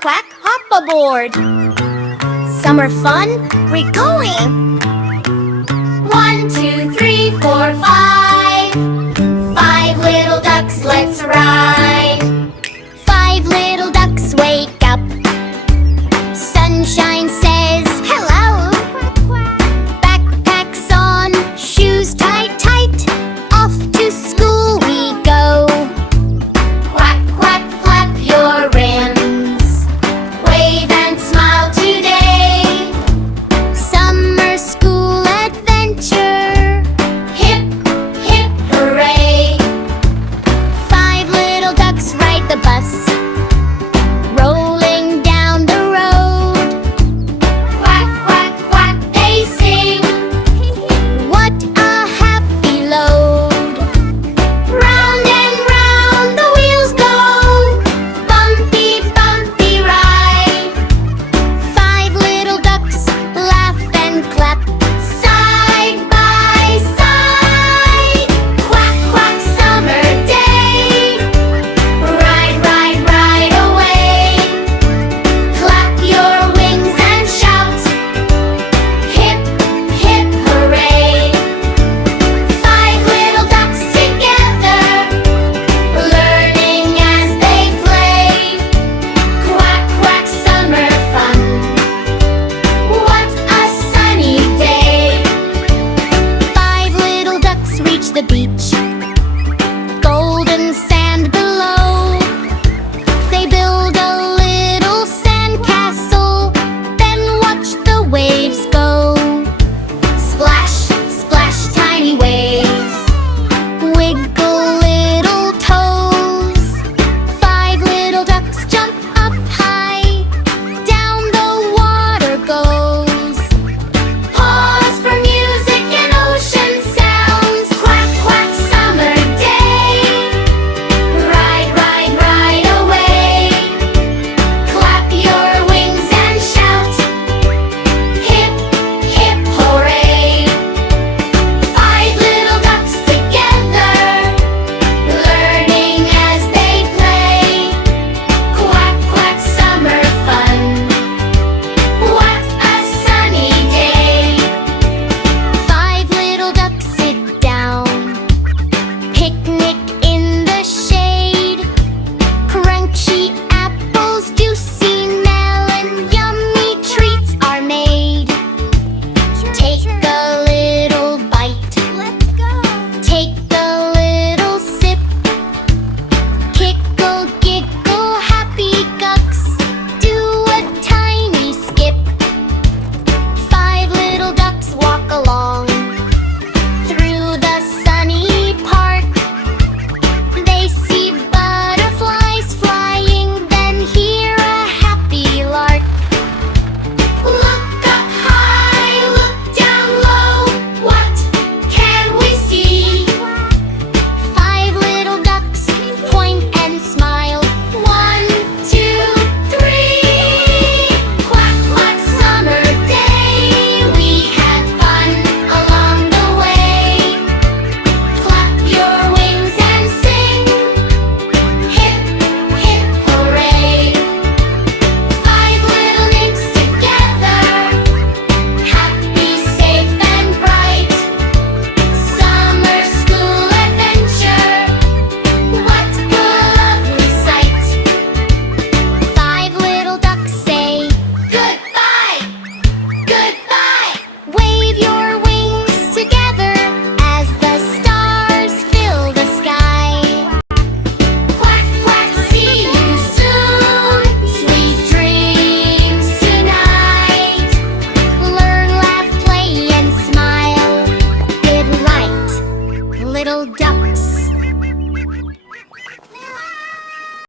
quack, hop aboard. Summer fun, we're going. 1, 2, 3, 4, 5. 5 little ducks, let's ride. 5 little ducks wake up. Sunshine says hello. Backpacks on, shoes tied tight. Off to school we go. Quack, quack, flap your rims. Wave and smile today. Summer school adventure. Hip, hip, hooray. 5 little ducks ride the bus. Rolling down the road. Quack, quack, quack, they sing. What a happy load. Round and round the wheels go. Bumpy, bumpy ride. 5 little ducks laugh and clap. Side by side. Quack, quack, summer day. Ride, ride, ride away. Clap your wings and shout. Hip, hip, hooray. 5 little ducks together, learning as they play. Quack, quack, summer fun. What a sunny day. 5 little ducks reach the beach. Golden sand below. They build a little sand castle, then watch the waves go. Splash, splash, tiny waves. Wiggle little toes. 5 little ducks jump up high. Down the water goes. Pause for music and ocean sounds. Quack, quack, summer day. Ride, ride, ride away. Clap your wings and shout. Hip, hip, hooray. 5 little ducks together, learning as they play. Quack, quack, summer fun. What a sunny day. 5 little ducks sit down. Picnic in the shade. Crunchy apples, juicy melon, yummy treats are made. Take a little bite. Let's go. Take a little sip. Kickle, giggle, happy gucks. Do a tiny skip. 5 little ducks walk along through the sunny park. They see butterflies flying, then hear a happy lark. Look up high, look down low. What can we see? 5 little ducks point and smile. 1, 2, 3. Quack, quack, summer day. We had fun along the way. Clap your wings and sing. Hip, hip, hooray. 5 little nymphs together. Happy, safe, and bright. Summer school adventure. What a lovely sight. 5 little ducks say goodbye, goodbye. Wave your wings together as the stars fill the sky. Quack, quack, see you soon. Sweet dreams tonight. Learn, laugh, play, and smile. Good night, little duck.